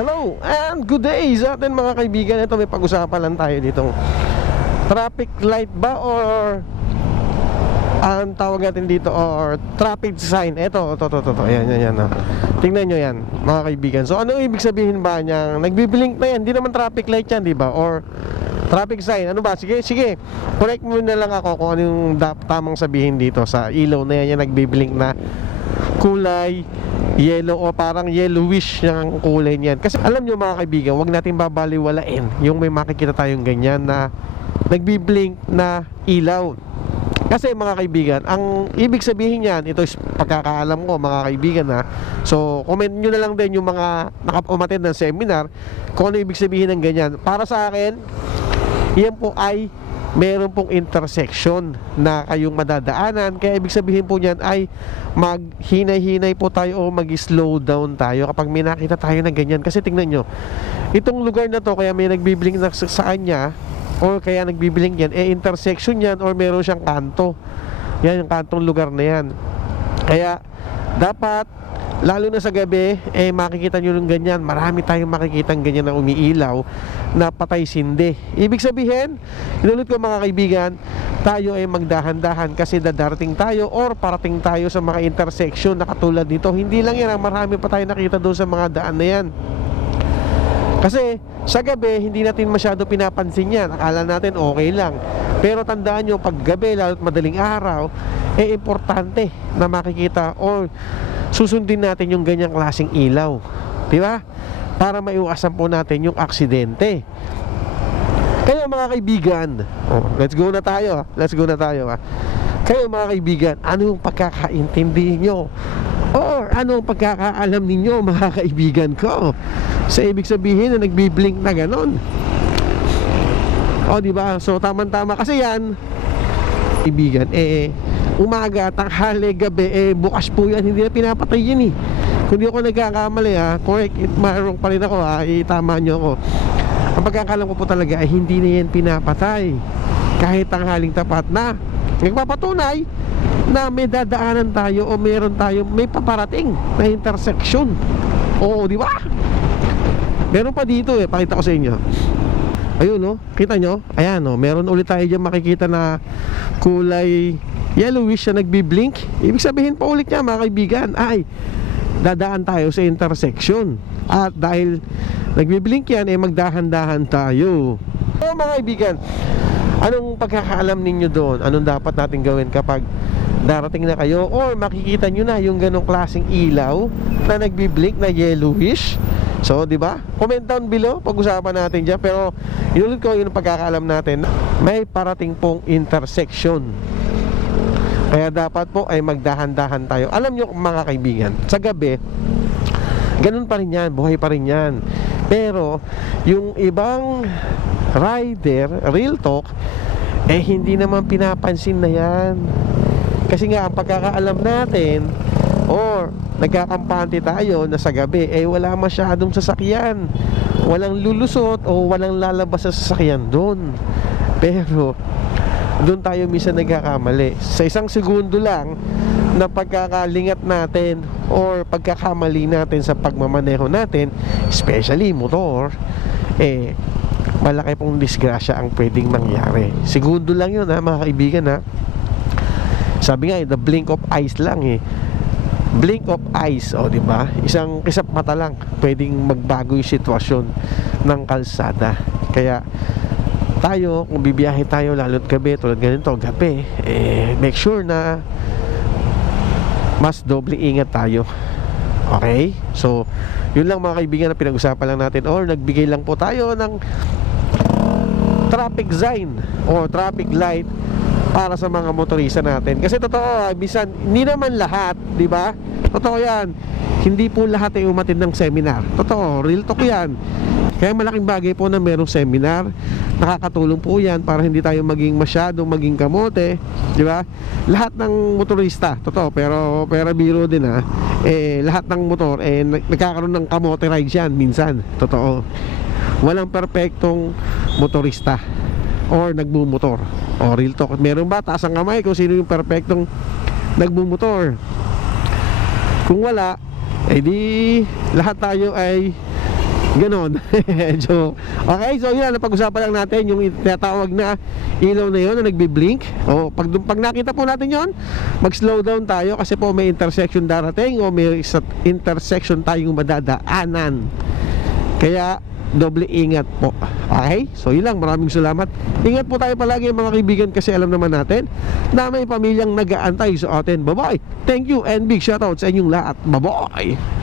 Hello and good day sa atin mga kaibigan. Ito may pag-usapan lang tayo dito. Traffic light ba or ang tawag natin dito or traffic sign. Ito, ito, ito, ito, ito. Ayan, yan, yan. oh. Tingnan nyo yan, mga kaibigan. So, ano ibig sabihin ba niya? Nagbiblink na yan. Hindi naman traffic light yan, di ba? Or traffic sign. Ano ba? Sige, sige. Correct mo na lang ako kung ano yung tamang sabihin dito sa ilaw na yan. Yung nagbiblink na kulay yellow o parang yellowish yung kulay niyan. Kasi alam nyo mga kaibigan, wag natin babaliwalain yung may makikita tayong ganyan na nagbiblink na ilaw. Kasi mga kaibigan, ang ibig sabihin niyan, ito is pagkakaalam ko mga kaibigan na. So, comment nyo na lang din yung mga nakapamatin ng seminar kung ano ibig sabihin ng ganyan. Para sa akin, yan po ay meron pong intersection na kayong madadaanan. Kaya ibig sabihin po niyan ay maghinay-hinay po tayo o mag-slow down tayo kapag may nakita tayo na ganyan. Kasi tingnan nyo, itong lugar na to, kaya may nagbiblink na sa, sa kanya, or kaya nagbiblink yan, eh intersection yan or meron siyang kanto. Yan yung kantong lugar na yan. Kaya dapat lalo na sa gabi, eh makikita nyo ng ganyan. Marami tayong makikita ganyan na umiilaw na patay sindi. Ibig sabihin, inulit ko mga kaibigan, tayo ay magdahan-dahan kasi dadarating tayo or parating tayo sa mga intersection na katulad nito. Hindi lang yan, marami pa tayo nakita doon sa mga daan na yan. Kasi sa gabi, hindi natin masyado pinapansin yan. Akala natin okay lang. Pero tandaan nyo, pag gabi, lalo't madaling araw, eh importante na makikita or susundin natin yung ganyang klaseng ilaw. Di ba? Para maiwasan po natin yung aksidente. Kaya mga kaibigan, oh, let's go na tayo. ah. Let's go na tayo. Ha. Kayo mga kaibigan, ano yung pagkakaintindi nyo? Or ano ang pagkakaalam ninyo mga kaibigan ko? Sa ibig sabihin na nagbiblink na ganon. O di ba? So tama-tama kasi yan kaibigan eh umaga, tanghali, gabi eh bukas po yan, hindi na pinapatay yan eh. Kung di ako nagkakamali ha, correct, it, marong pa rin ako ha, itama nyo ako. Ang pagkakalam ko po talaga ay hindi na yan pinapatay. Kahit tanghaling tapat na. Nagpapatunay na may dadaanan tayo o meron tayo, may paparating na intersection. Oo, di ba? Meron pa dito eh, pakita ko sa inyo. Ayun no, kita nyo? Ayan no, meron ulit tayo dyan makikita na kulay yellowish na nagbi-blink. Ibig sabihin pa ulit niya mga kaibigan, ay dadaan tayo sa intersection. At dahil nagbi-blink yan, eh magdahan-dahan tayo. So mga kaibigan, anong pagkakaalam ninyo doon? Anong dapat natin gawin kapag darating na kayo or makikita nyo na yung ganong klaseng ilaw na nagbi-blink na yellowish? So, di ba? Comment down below, pag-usapan natin dyan. Pero, inulit ko yung pagkakaalam natin, may parating pong intersection. Kaya dapat po ay magdahan-dahan tayo. Alam nyo mga kaibigan, sa gabi, ganun pa rin yan, buhay pa rin yan. Pero, yung ibang rider, real talk, eh hindi naman pinapansin na yan. Kasi nga, ang pagkakaalam natin, or nagkakampante tayo na sa gabi, eh wala masyadong sasakyan. Walang lulusot o walang lalabas sa sasakyan doon. Pero, doon tayo minsan nagkakamali. Sa isang segundo lang na pagkakalingat natin or pagkakamali natin sa pagmamaneho natin, especially motor, eh, malaki pong disgrasya ang pwedeng mangyari. Segundo lang yun ha, mga kaibigan ha. Sabi nga, eh, the blink of eyes lang eh. Blink of eyes, o oh, di ba? Isang kisap mata lang, pwedeng magbago yung sitwasyon ng kalsada. Kaya tayo, kung bibiyahe tayo lalo't gabi, tulad ganito, gabi, eh, make sure na mas doble ingat tayo. Okay? So, yun lang mga kaibigan na pinag-usapan lang natin or nagbigay lang po tayo ng traffic sign o traffic light para sa mga motorista natin. Kasi totoo, ah, bisan hindi naman lahat, 'di ba? Totoo 'yan. Hindi po lahat ay umatid ng seminar. Totoo, real talk 'yan. Kaya malaking bagay po na merong seminar. Nakakatulong po 'yan para hindi tayo maging masyadong maging kamote, 'di ba? Lahat ng motorista, totoo, pero pero biro din ha. Eh lahat ng motor eh nag- nagkakaroon ng kamote rides 'yan minsan. Totoo. Walang perpektong motorista or nagmumotor. O real talk. Meron ba taas ang kamay kung sino yung perpektong nagmumotor? Kung wala, eh di lahat tayo ay Ganon. so, okay, so yun, napag-usapan lang natin yung tinatawag na ilaw na yun na nagbi-blink. O, pag, pag nakita po natin yon mag-slow down tayo kasi po may intersection darating o may intersection tayong madadaanan. Kaya, doble ingat po. Okay? So, yun lang. Maraming salamat. Ingat po tayo palagi mga kaibigan kasi alam naman natin na may pamilyang nag-aantay sa atin. Bye-bye. Thank you and big shoutout sa inyong lahat. Bye-bye.